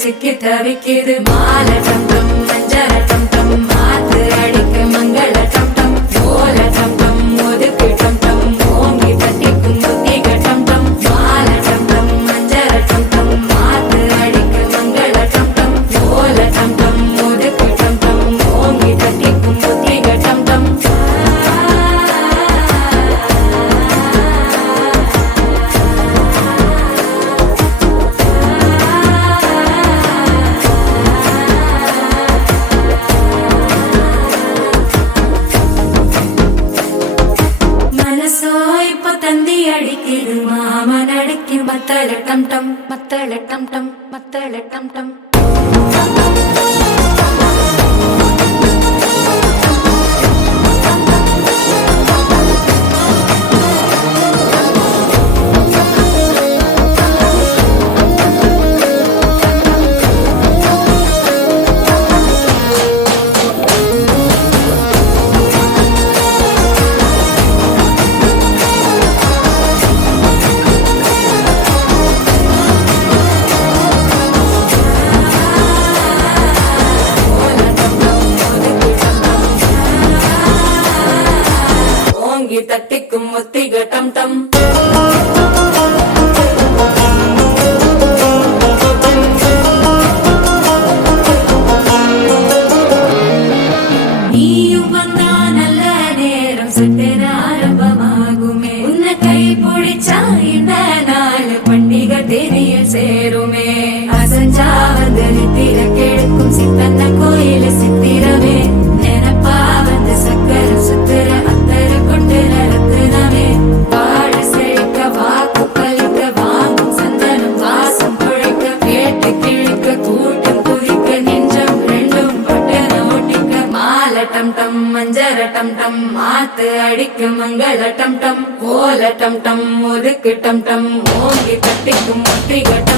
சிக்கி தவிக்கிது மாலை டம் டம் மஞ்சள டம் டம் மாத்து அடிக்க மங்கள டம் டம் ஓல டம் டம் ஒதுக்கு டம் டம் ஓங்கி தட்டிக்கும் புத்திக டம் டம் மாலை டம் டம் மஞ்சள டம் டம் மாத்து அடிக்க மங்கள டம் டம் ஓல டம் டம் ஒதுக்கு டம் டம் ஓங்கி தட்டிக்கும் புத்திக டம் டம் அடிக்குது மாமன் அடிக்கு மத்தள டம் டம் மத்தள டம் டம் மத்தள டம் டம் தட்டிக்கும் முத்திக டம் டம் நீயும் வந்தா நல்ல நேரம் சட்டென ஆரம்பமாகுமே உன்னை கை பிடிச்சா இந்த நாள் பண்டிகை தேதியில் சேருமே அசஞ்சா வந்து நித்திர கெடுக்கும் சித்தன்ன கோயில சித்திரமே நினைப்பா வந்து சக்கர சுத்திர டம் டம் மஞ்சர டம் டம் மாத்து அடிக்கு மங்கள டம் டம் ஓல டம் டம் ஒதுக்கு டம் டம் ஓங்கி தட்டிக்கும் முத்திக டம்